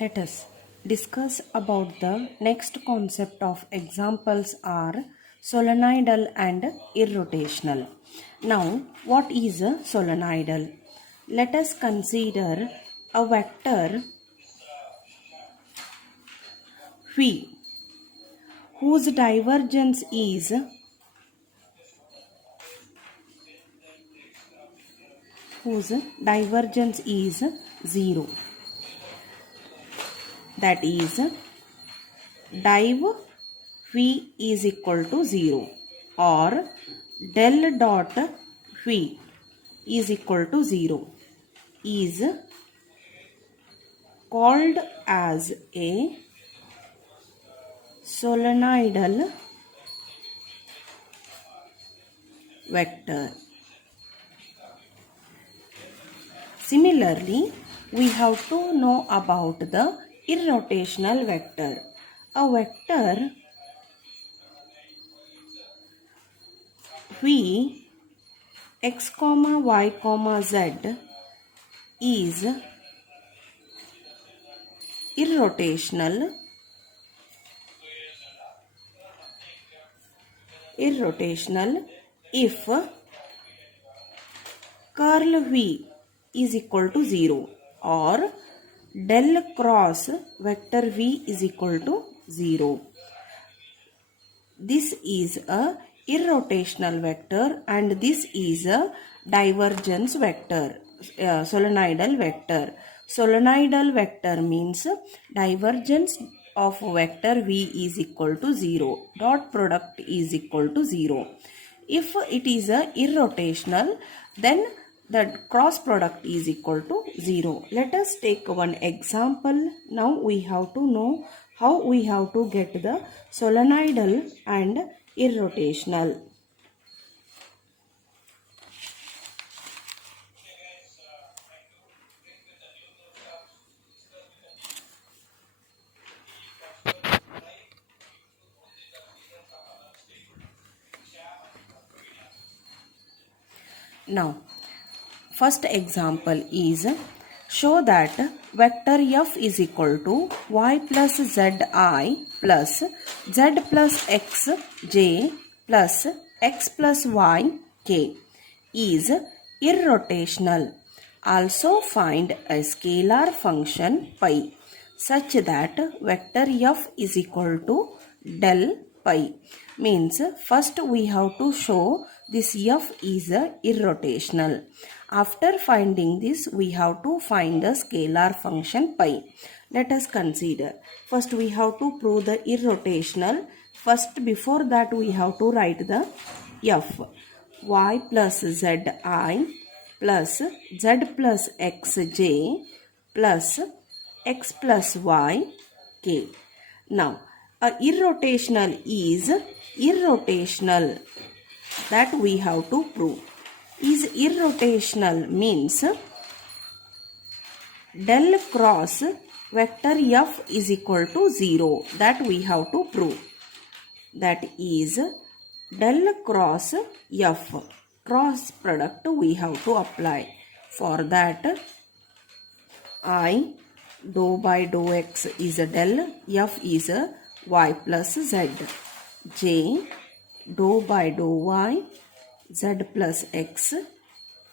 Let us discuss about the next concept of examples are solenoidal and irrotational. Now, what is a solenoidal? Let us consider a vector phi whose divergence is 0. That is, div phi is equal to 0 or del dot phi is equal to 0 is called as a solenoidal vector. Similarly, we have to know about the irrotational vector. A vector phi x comma y comma z is irrotational if curl v is equal to 0 or del cross vector v is equal to 0. This is a irrotational vector and this is a divergence vector, solenoidal vector. Solenoidal vector means divergence of vector v is equal to 0. Dot product is equal to 0. If it is a irrotational, then the cross product is equal to 0. Let us take one example. Now we have to know how we have to get the solenoidal and irrotational. Now, first example is show that vector f is equal to y plus zi plus z plus x j plus x plus y k is irrotational. Also find a scalar function pi such that vector f is equal to del pi. Means first we have to show this f is a irrotational. After finding this, we have to find the scalar function pi. Let us consider. First we have to prove the irrotational. First, before that, we have to write the f. Y plus zi plus z plus xj plus x plus y k. Now, a irrotational is irrotational. That we have to prove. Is irrotational means del cross vector f is equal to 0. That we have to prove. That is del cross f. Cross product we have to apply. For that, I dou by dou x is a del, f is a y plus z. J dou by dou y z plus x,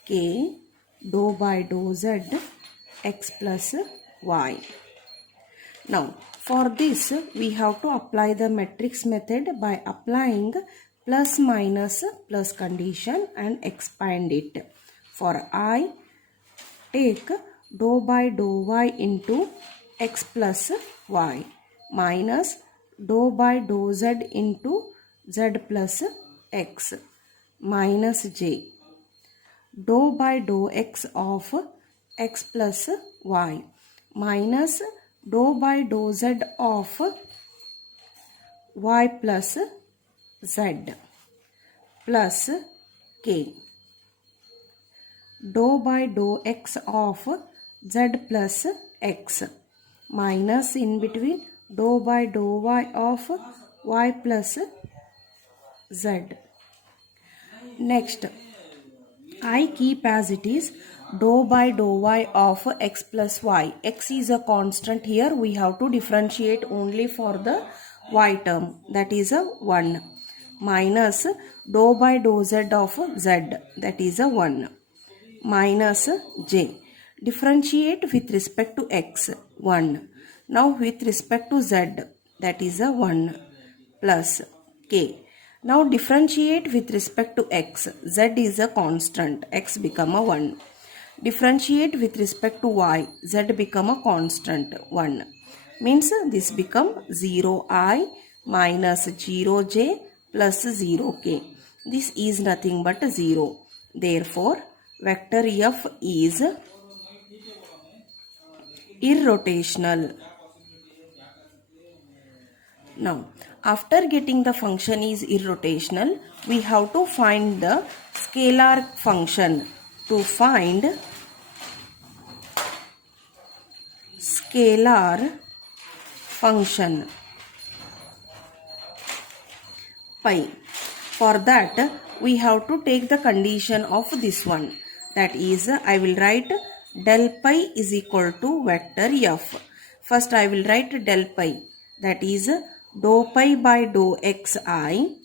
k dou by dou z x plus y. Now for this we have to apply the matrix method by applying plus minus plus condition and expand it. For I, take dou by dou y into x plus y minus dou by dou z into z plus x minus j dou by dou x of x plus y minus dou by dou z of y plus z plus k dou by dou x of z plus x minus in between dou by dou y of y plus z. Next, I keep as it is. dou by dou y of x plus y. X is a constant here. We have to differentiate only for the y term. That is a 1. Minus dou by dou z of z. That is a 1. Minus j. Differentiate with respect to x. 1. Now with respect to z. That is a 1. Plus k. Now differentiate with respect to x. Z is a constant. X become a 1. Differentiate with respect to y. Z become a constant. 1. Means this become 0i minus 0j plus 0k. This is nothing but 0. Therefore, vector f is irrotational. Now, after getting the function is irrotational, we have to find the scalar function. To find scalar function pi. For that, we have to take the condition of this one. That is, I will write del pi is equal to vector f. First, I will write del pi. That is, dou pi by dou xi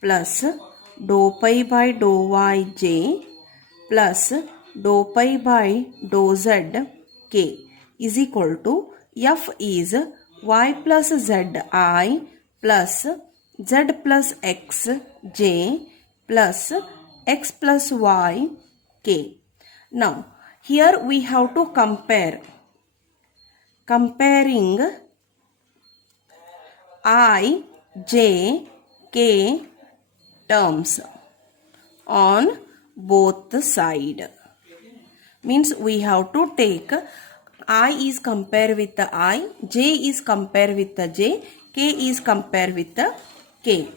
plus dou pi by dou yj plus dou pi by dou z k is equal to f is y plus zi plus z plus x j plus x plus y k. Now here we have to comparing I, j, k terms on both side. Means we have to take I is compared with the I, j is compared with the j, k is compared with the k.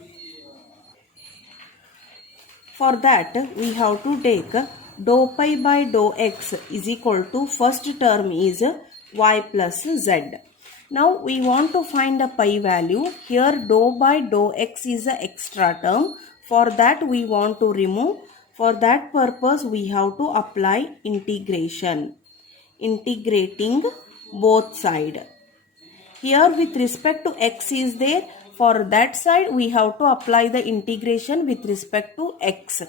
For that we have to take dou pi by dou x is equal to first term is y plus z. Now we want to find the pi value. Here dou by dou x is the extra term. For that we want to remove. For that purpose we have to apply integration. Integrating both side. Here with respect to x is there. For that side we have to apply the integration with respect to x.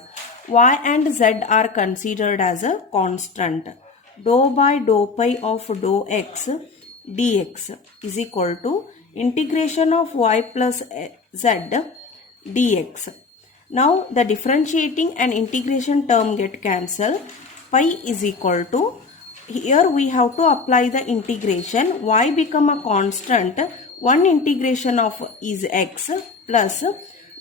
Y and z are considered as a constant. Dou by dou pi of dou x dx is equal to integration of y plus z dx. Now the differentiating and integration term get cancelled. Pi is equal to, here we have to apply the integration. Y become a constant. One integration of is x plus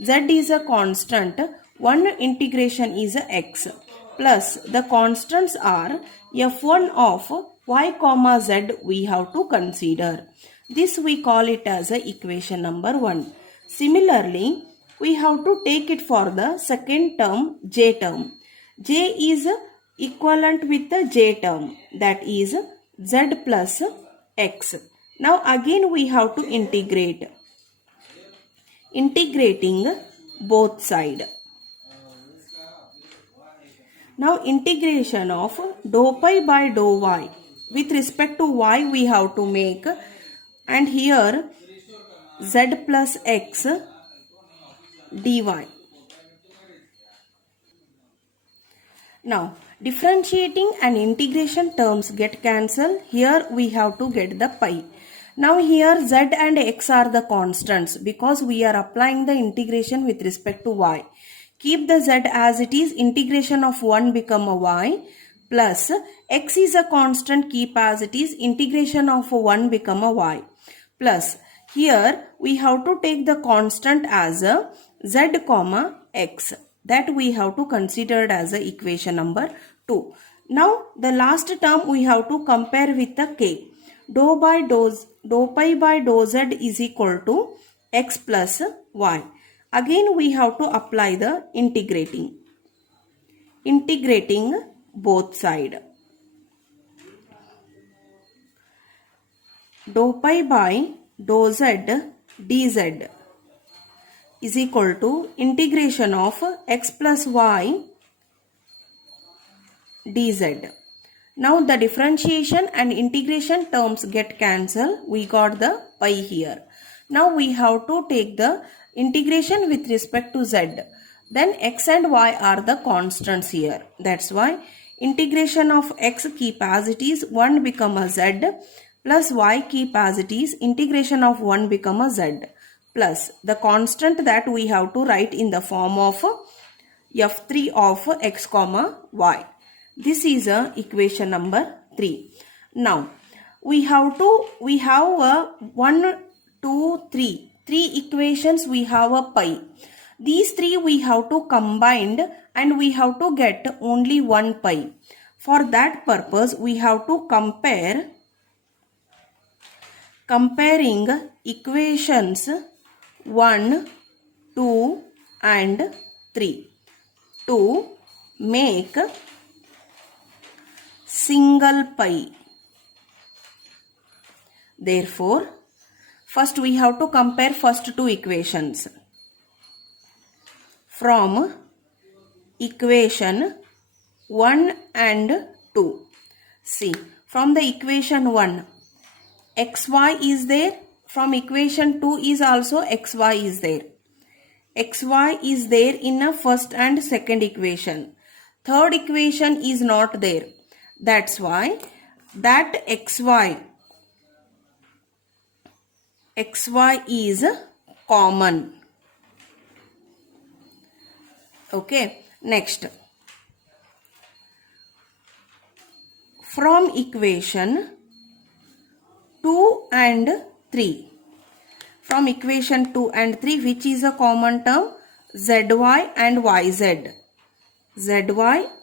z is a constant. One integration is x plus the constants are f1 of y comma z we have to consider. This we call it as a equation number 1. Similarly, we have to take it for the second term, j term. J is equivalent with the j term, that is z plus x. Now again we have to integrate. Integrating both side. Now integration of dou pi by dou y. With respect to y we have to make, and here z plus x dy. Now differentiating and integration terms get cancelled. Here we have to get the pi. Now here z and x are the constants because we are applying the integration with respect to y. Keep the z as it is. Integration of 1 become a y plus x is a constant, keep as it is. Integration of 1 become a y plus here we have to take the constant as a z comma x. That we have to consider as a equation number 2. Now the last term we have to compare with the k. Dou pi by dou z is equal to x plus y. Again we have to apply the integrating both side. Dou pi by dou z dz is equal to integration of x plus y dz. Now the differentiation and integration terms get cancelled. We got the pi here. Now we have to take the integration with respect to z. Then x and y are the constants here. That's why integration of x keep as it is, 1 become a z, plus y keep as it is, integration of 1 become a z, plus the constant that we have to write in the form of f3 of x comma y. This is equation number 3. Now we have a 1, 2, 3. 3 equations we have a pi. These 3 we have to combine and we have to get only 1 pi. For that purpose we have to comparing equations 1, 2 and 3 to make single pi. Therefore, first we have to compare first two equations. From equation 1 and 2. See, from the equation 1, xy is there. From equation 2 is also xy is there. Xy is there in a first and second equation. Third equation is not there. That's why that xy is common. Okay, next. From equation 2 and 3. From equation 2 and 3, which is a common term? Zy and yz. Zy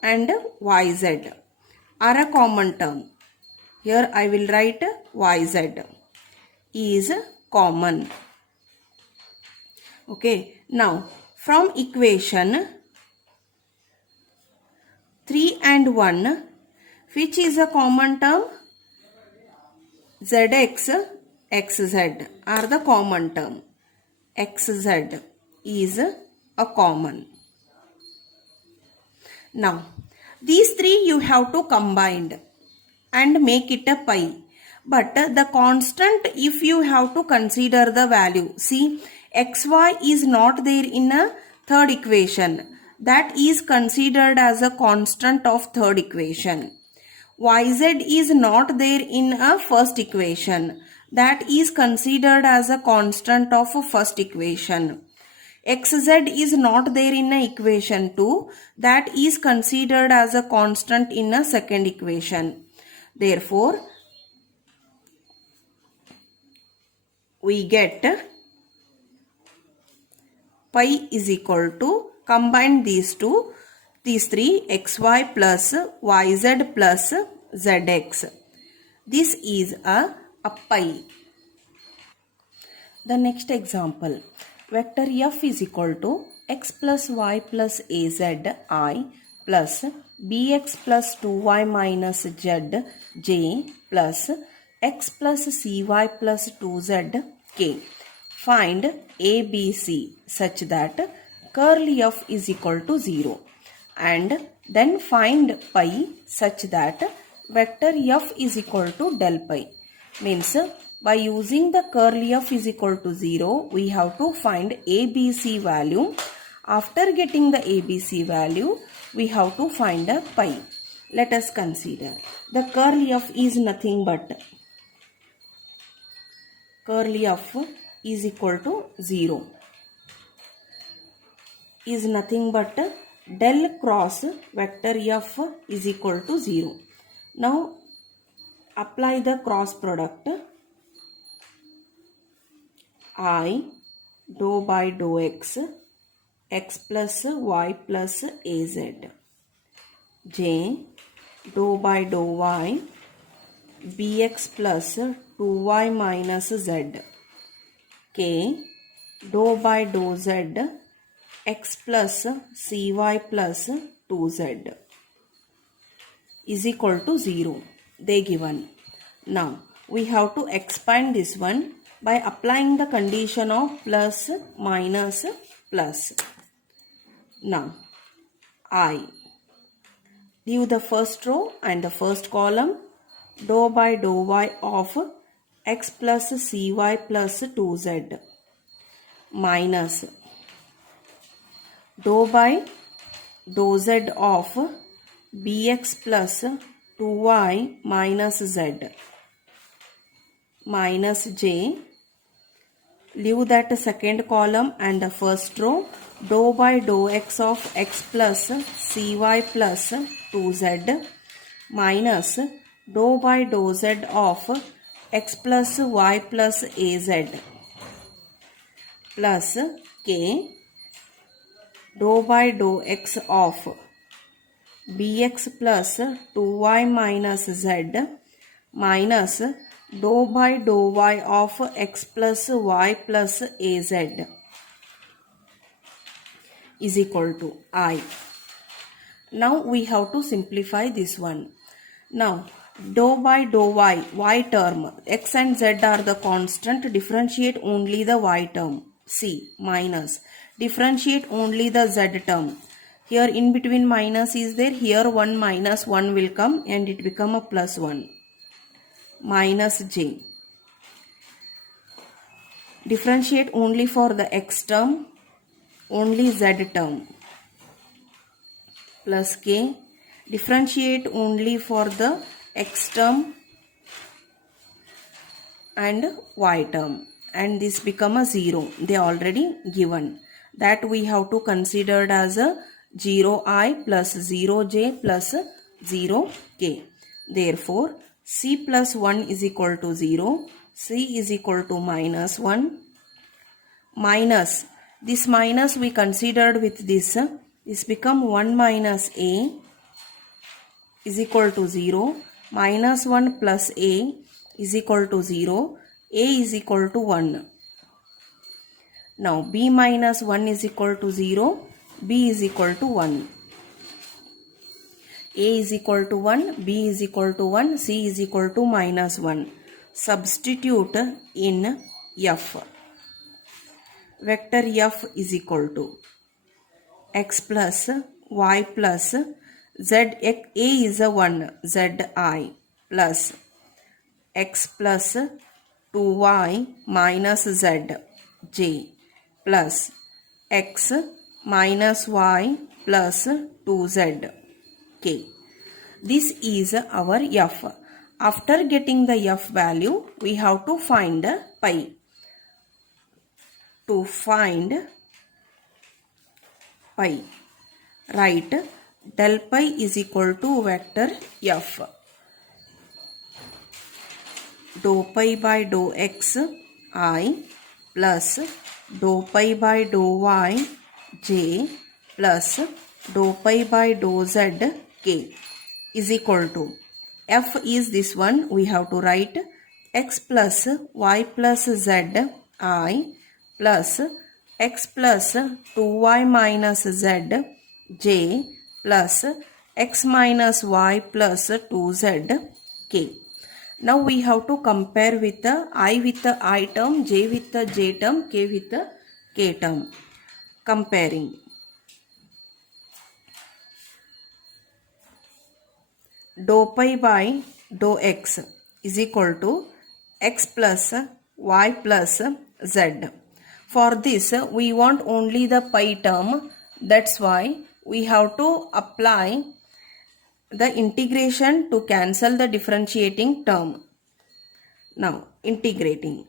and yz are a common term. Here I will write yz is common. Okay. Now from equation 3 and 1, which is a common term? Zx, xz are the common term. Xz is a common. Now these 3 you have to combine and make it a pi. But the constant, if you have to consider the value, see, xy is not there in a third equation. That is considered as a constant of third equation. Yz is not there in a first equation. That is considered as a constant of a first equation. Xz is not there in a equation 2. That is considered as a constant in a second equation. Therefore, we get pi is equal to, combine these three, xy plus yz plus zx. This is a pi. The next example, vector f is equal to x plus y plus az I plus bx plus 2y minus z j plus x plus cy plus 2z k. Find a, b, c such that curl f is equal to 0, and then find pi such that vector f is equal to del pi. Means by using the curl f is equal to 0, we have to find a, b, c value. After getting the a, b, c value, we have to find a pi. Let us consider. The curl f is nothing but curl f is equal to 0. Is nothing but del cross vector f is equal to 0. Now apply the cross product. I dou by dou x, x plus y plus az, j dou by dou y, bx plus 2y minus z, k dou by dou z, x plus cy plus 2z is equal to 0. They given. Now we have to expand this one by applying the condition of plus minus plus. Now I Leave the first row and the first column. Dou by dou y of x plus cy plus 2z minus dou by dou z of bx plus 2y minus z minus j. Leave that second column and the first row. Dou by dou x of x plus cy plus 2z minus dou by dou z of x plus y plus az plus k. Dou by dou x of bx plus 2y minus z minus dou by dou y of x plus y plus az is equal to I. Now we have to simplify this one. Now dou by dou y term, x and z are the constant, differentiate only the y term, c minus differentiate only the z term. Here in between minus is there, here 1 minus 1 will come and it become a plus 1 minus j. Differentiate only for the x term, only z term plus k. Differentiate only for the x term and y term, and this become a 0. They already given that we have to consider as a 0i plus 0j plus 0k. Therefore c plus 1 is equal to 0, c is equal to minus 1 minus this minus we considered with this become 1 minus a is equal to 0, minus 1 plus a is equal to 0, a is equal to 1. Now b minus 1 is equal to 0, b is equal to 1. A is equal to 1, b is equal to 1, c is equal to minus 1. Substitute in f. Vector f is equal to x plus y plus z. A is a 1, zi plus x plus 2y minus z j plus x minus y plus 2z k. This is our f. After getting the f value, we have to find pi. To find pi, write del pi is equal to vector f. Dou pi by dou x I plus dou pi by dou y j plus dou pi by dou z k is equal to f is this one. We have to write x plus y plus z I plus x plus 2y minus z j plus x minus y plus 2z k. Now we have to compare with the I with the I term, j with the j term, k with the k term. Comparing. Dou pi by dou x is equal to x plus y plus z. For this we want only the pi term, that's why we have to apply the integration to cancel the differentiating term. Now integrating.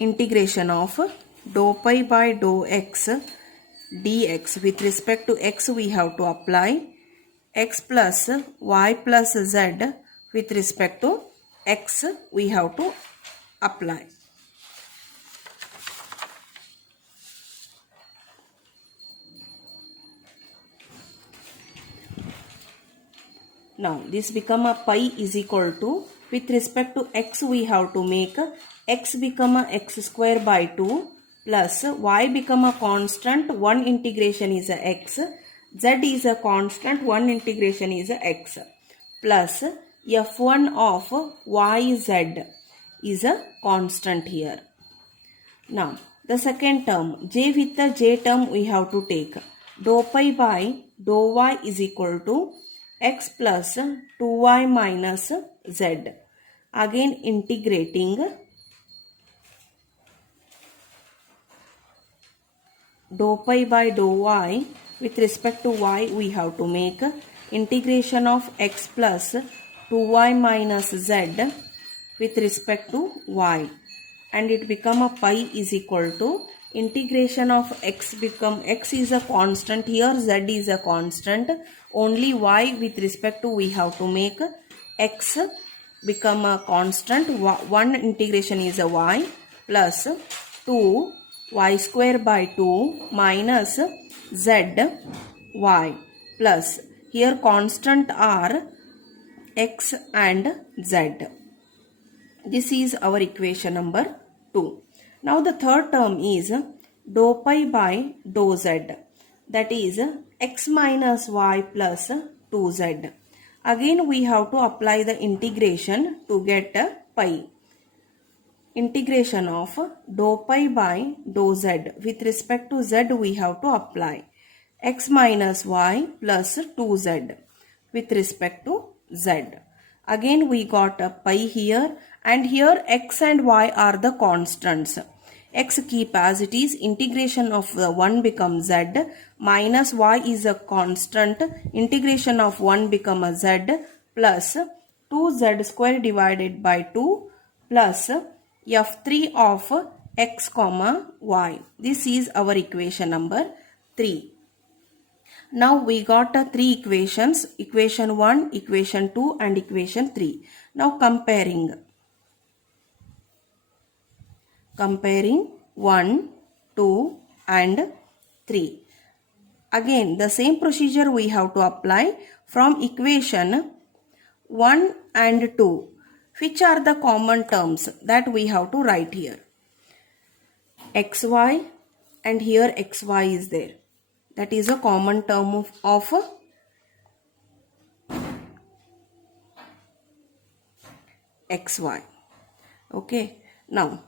Integration of dou pi by dou x dx. With respect to x we have to apply x plus y plus z. With respect to x we have to apply. Now this become a pi is equal to, with respect to x we have to make x become a x square by 2 plus y become a constant, 1 integration is a x, z is a constant, 1 integration is a x, plus f1 of yz is a constant here. Now The second term, j with the j term we have to take. Dou pi by dou y is equal to x plus 2y minus z. Again integrating dou pi by dou y with respect to y we have to make integration of x plus 2y minus z with respect to y, and it become a pi is equal to integration of x become x is a constant here, z is a constant, only y with respect to we have to make x become a constant, one integration is a y plus 2 y square by 2 minus z y plus here constant are x and z. This is our equation number 2. Now the third term is dou pi by dou z, that is x minus y plus 2z. Again we have to apply the integration to get pi. Integration of dou pi by dou z with respect to z we have to apply x minus y plus 2z with respect to z. Again we got a pi here, and here x and y are the constants. X keep as it is, integration of the 1 becomes z, minus y is a constant, integration of 1 become a z plus 2z square divided by 2 plus f3 of x comma y. This is our equation number 3. Now we got 3 equations, equation 1, equation 2 and equation 3. Now comparing 1, 2 and 3. Again the same procedure we have to apply from equation 1 and 2. Which are the common terms that we have to write here? xy, and here xy is there. That is a common term of xy. Okay. Now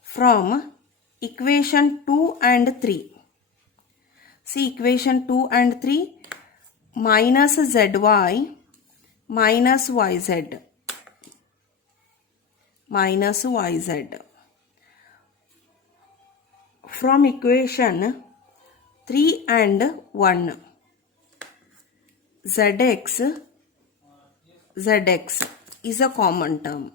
from equation 2 and 3. See equation 2 and 3, minus zy minus yz minus yz. From equation 3 and 1, zx is a common term.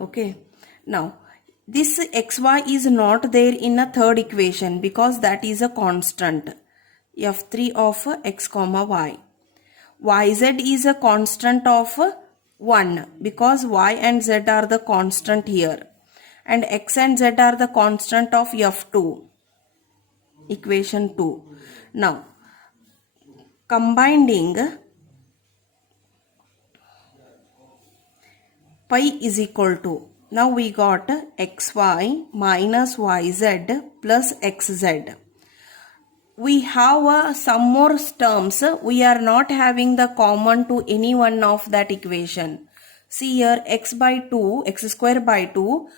Okay. Now this xy is not there in a third equation because that is a constant, f3 of x comma y. Yz is a constant of 1 because y and z are the constant here, and x and z are the constant of f2, equation 2. Now combining pi is equal to, now we got xy minus yz plus xz. We have some more terms. We are not having the common to any one of that equation. See here, x by 2, x square by 2,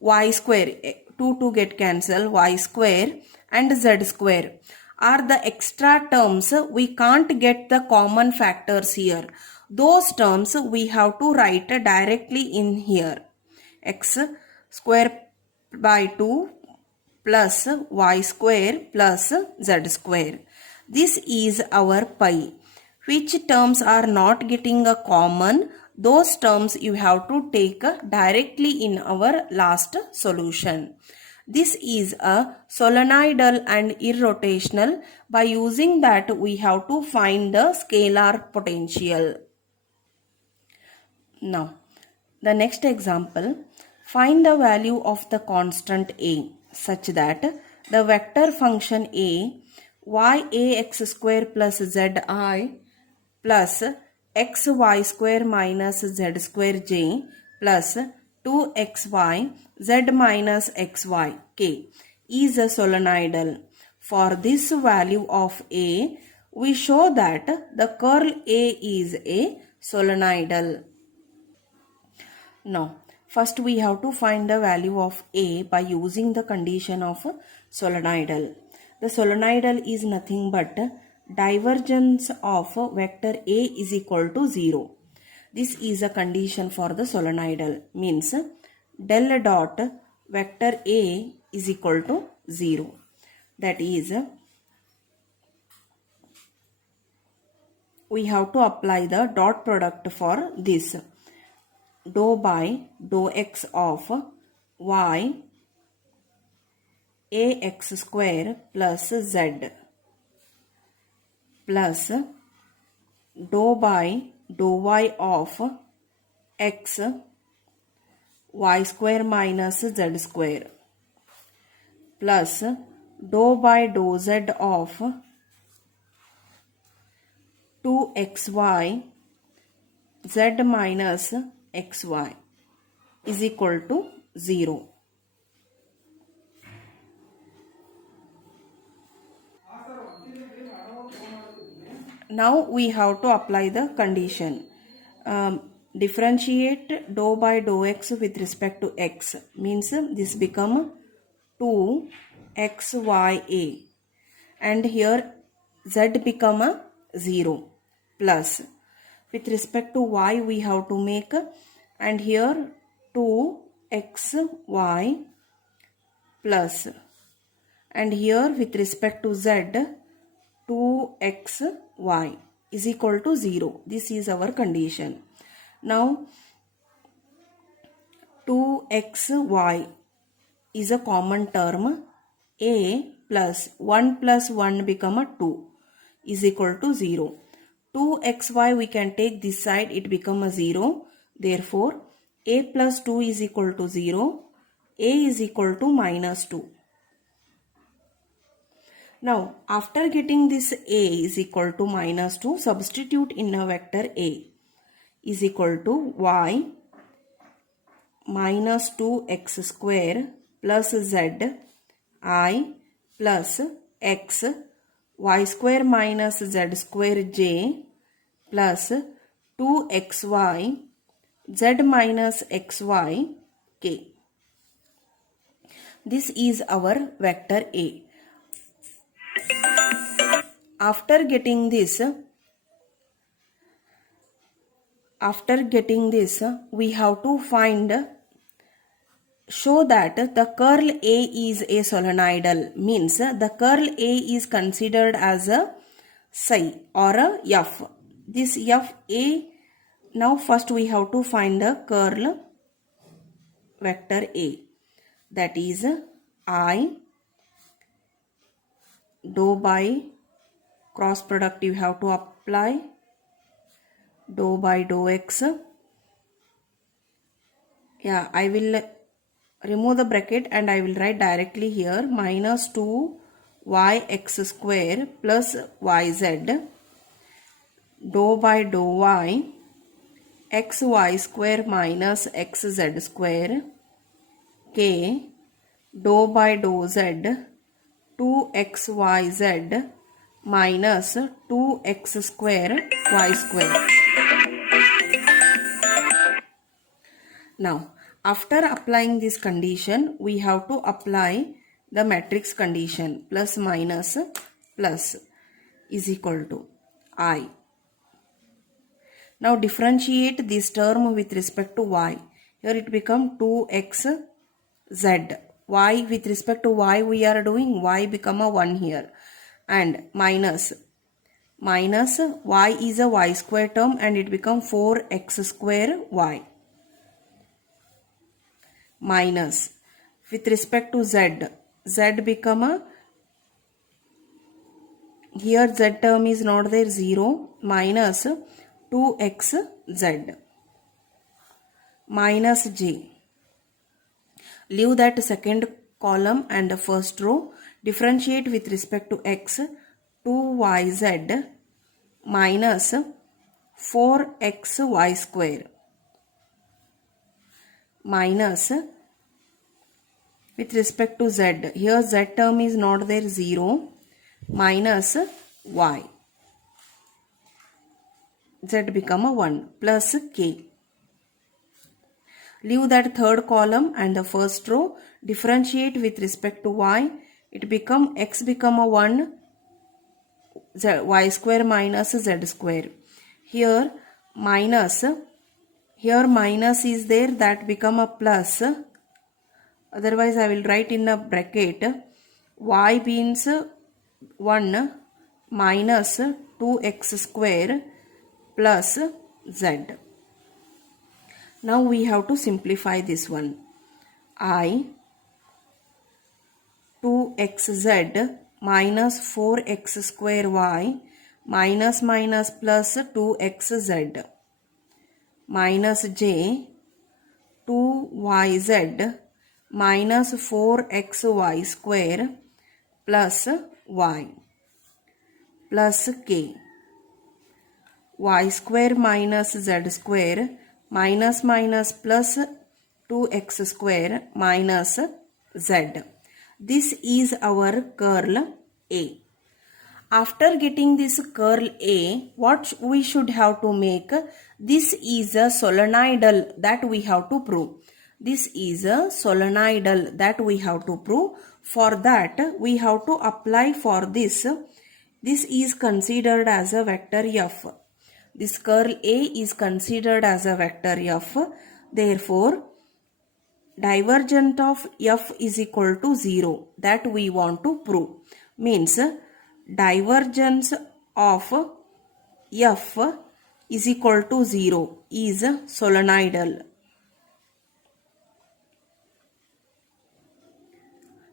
y square, 2 get cancelled, y square and z square are the extra terms. We can't get the common factors here. Those terms we have to write directly in here. X square by 2 plus y square plus z square. This is our pi. Which terms are not getting a common, those terms you have to take directly in our last solution. This is a solenoidal and irrotational. By using that we have to find the scalar potential. Now the next example, find the value of the constant a such that the vector function a y(ax) square plus zi plus xy square minus z square j plus 2xy z minus xy k is a solenoidal. For this value of a, we show that the curl a is a solenoidal. Now First we have to find the value of A by using the condition of solenoidal. The solenoidal is nothing but divergence of vector A is equal to 0. This is a condition for the solenoidal, means del dot vector A is equal to 0. That is, we have to apply the dot product for this. Dou by dou x of y ax square plus z plus dou by dou y of x y square minus z square plus dou by dou z of 2xy z minus xy is equal to 0. Now we have to apply the condition. Differentiate dou by dou x with respect to x, means this become 2xya, and here z become a 0, plus with respect to y we have to make, and here 2xy plus, and here with respect to z 2xy is equal to 0. This is our condition. Now 2xy is a common term. A plus 1 become a 2 is equal to 0. 2xy we can take this side, it become a 0. Therefore, a plus 2 is equal to 0. A is equal to minus 2. Now, after getting this A is equal to minus 2, substitute in a vector A is equal to y minus 2x square plus z I plus x y square minus z square j plus 2xy z minus xy k. This is our vector A. After getting this, we have to show that the curl A is a solenoidal, means the curl A is considered as a psi or a f. This f A, now first we have to find the curl vector A, that is I dou by cross product you have to apply, dou by dou x. Yeah, I will remove the bracket and I will write directly here minus 2yx square plus yz dou by dou y xy square minus xz square k dou by dou z 2xyz minus 2x square y square. Now, after applying this condition, we have to apply the matrix condition, plus minus plus is equal to I. Now differentiate this term with respect to y. Here it become 2xz. Y with respect to y we are doing, y become a 1 here, and minus y is a y square term and it become 4x square y, minus with respect to z become a, here z term is not there, 0, minus 2xz minus j. Leave that second column and the first row. Differentiate with respect to x, 2yz minus 4xy square minus with respect to z. Here z term is not there, 0, minus y. Z become a 1 plus k. Leave that third column and the first row. Differentiate with respect to y. It become x become a 1 y square minus z square. Here minus is there, that become a plus. Otherwise I will write in a bracket. Y means 1 minus 2x square plus z. Now we have to simplify this one. I 2xz minus 4x square y minus plus 2xz minus j 2yz minus 4xy square plus y plus k, y square minus z square minus plus 2x square minus z. This is our curl A. After getting this curl A, what we should have to make? This is a solenoidal that we have to prove. This is a solenoidal that we have to prove. For that, we have to apply for this. This is considered as a vector f. This curl A is considered as a vector f. Therefore, divergent of f is equal to 0. That we want to prove. Means divergence of f is equal to 0 is solenoidal.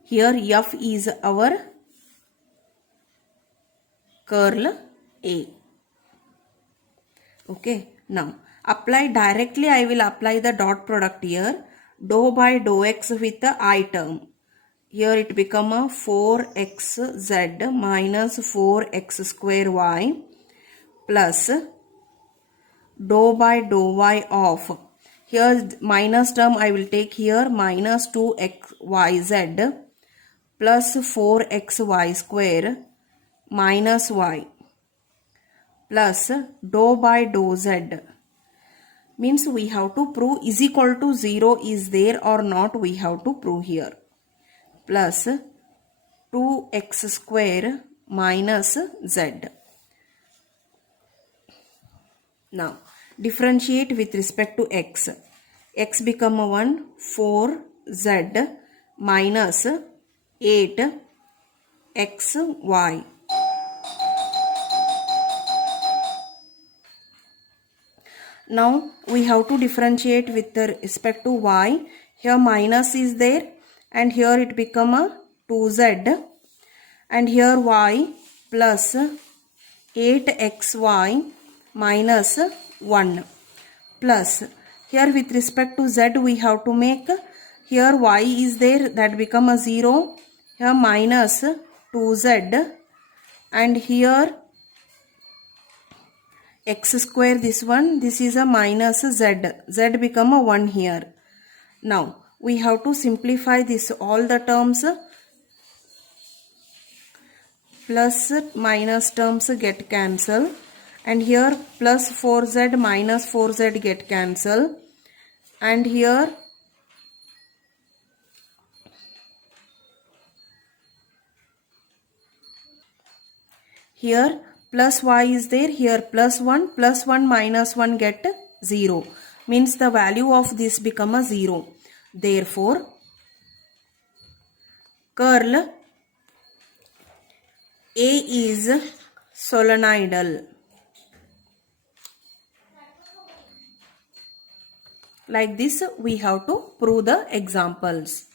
Here f is our curl A. Okay. Now apply directly. I will apply the dot product here. Dou by dou x with the I term. Here it become a 4xz minus 4x square y plus dou by dou y of. Here minus term I will take here, minus 2xyz plus 4xy square minus y plus dou by dou z. Means we have to prove is equal to 0 is there or not, we have to prove here. Plus 2x square minus z. Now differentiate with respect to x. X become a 1, 4z minus 8xy. Now we have to differentiate with respect to y. Here minus is there and here it become a 2z and here y plus 8xy minus 1 plus here with respect to z we have to make, here y is there, that become a 0, here minus 2z and here x square, this one, this is a minus z, z become a 1 here. Now we have to simplify this, all the terms, plus minus terms get cancelled and here plus 4z minus 4z get cancelled and here plus y is there, here plus 1 minus 1 get 0, means the value of this become a 0. Therefore, curl A is solenoidal. Like this we have to prove the examples.